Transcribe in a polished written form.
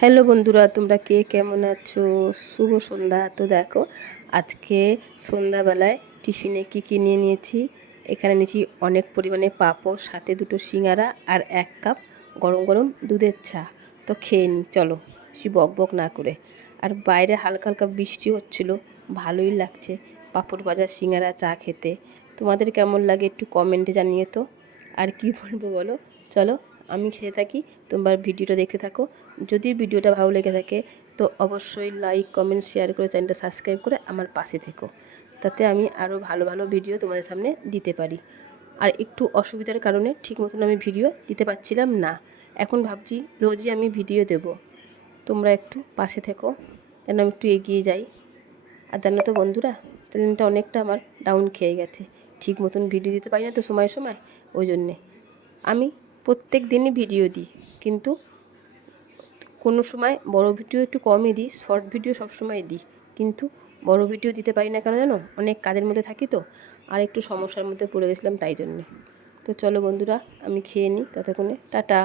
Hello বন্ধুরা, তোমরা কে কেমন আছো? শুভ সন্ধ্যা। তো দেখো, আজকে সন্ধ্যাবেলায় টিফিনে কী নিয়ে নিয়েছি। এখানে নিয়েছি অনেক পরিমাণে পাঁপড়, সাথে দুটো সিঙ্গারা আর 1 কাপ গরম গরম দুধের চা। তো খেয়ে নিই চলো, বেশি বক বক না করে। আর বাইরে হালকা হালকা বৃষ্টি হচ্ছিলো, ভালোই লাগছে পাঁপড় ভাজা সিঙ্গারা চা খেতে। তোমাদের কেমন লাগে একটু কমেন্টে জানিয়ে তো। আর কি বলবো বলো, চলো আমি খেয়ে থাকি, তোমরা ভিডিওটা দেখতে থাকো। যদি ভিডিওটা ভালো লেগে থাকে তো অবশ্যই লাইক কমেন্ট শেয়ার করে চ্যানেলটা সাবস্ক্রাইব করে আমার পাশে থেকো, তাতে আমি আরও ভালো ভালো ভিডিও তোমাদের সামনে দিতে পারি। আর একটু অসুবিধার কারণে ঠিক মতন আমি ভিডিও দিতে পারছিলাম না। এখন ভাবছি রোজই আমি ভিডিও দেব, তোমরা একটু পাশে থেকো যেন আমি একটু এগিয়ে যাই। আর জানো তো বন্ধুরা, চ্যানেলটা অনেকটা আমার ডাউন খেয়ে গেছে, ঠিক মতন ভিডিও দিতে পারি না তো সময় সময়। ওই জন্যে আমি প্রত্যেক দিনই ভিডিও দিই, কিন্তু কোনো সময় বড় ভিডিও একটু কমই দিই, শর্ট ভিডিও সব সময় দিই, কিন্তু বড় ভিডিও দিতে পারি না কেন জানো, অনেক কাজের মধ্যে থাকি তো, আর একটু সমস্যার মধ্যে পড়ে গেছিলাম তাই জন্যে। তো চলো বন্ধুরা, আমি খেয়ে নিই ততক্ষণে, টাটা।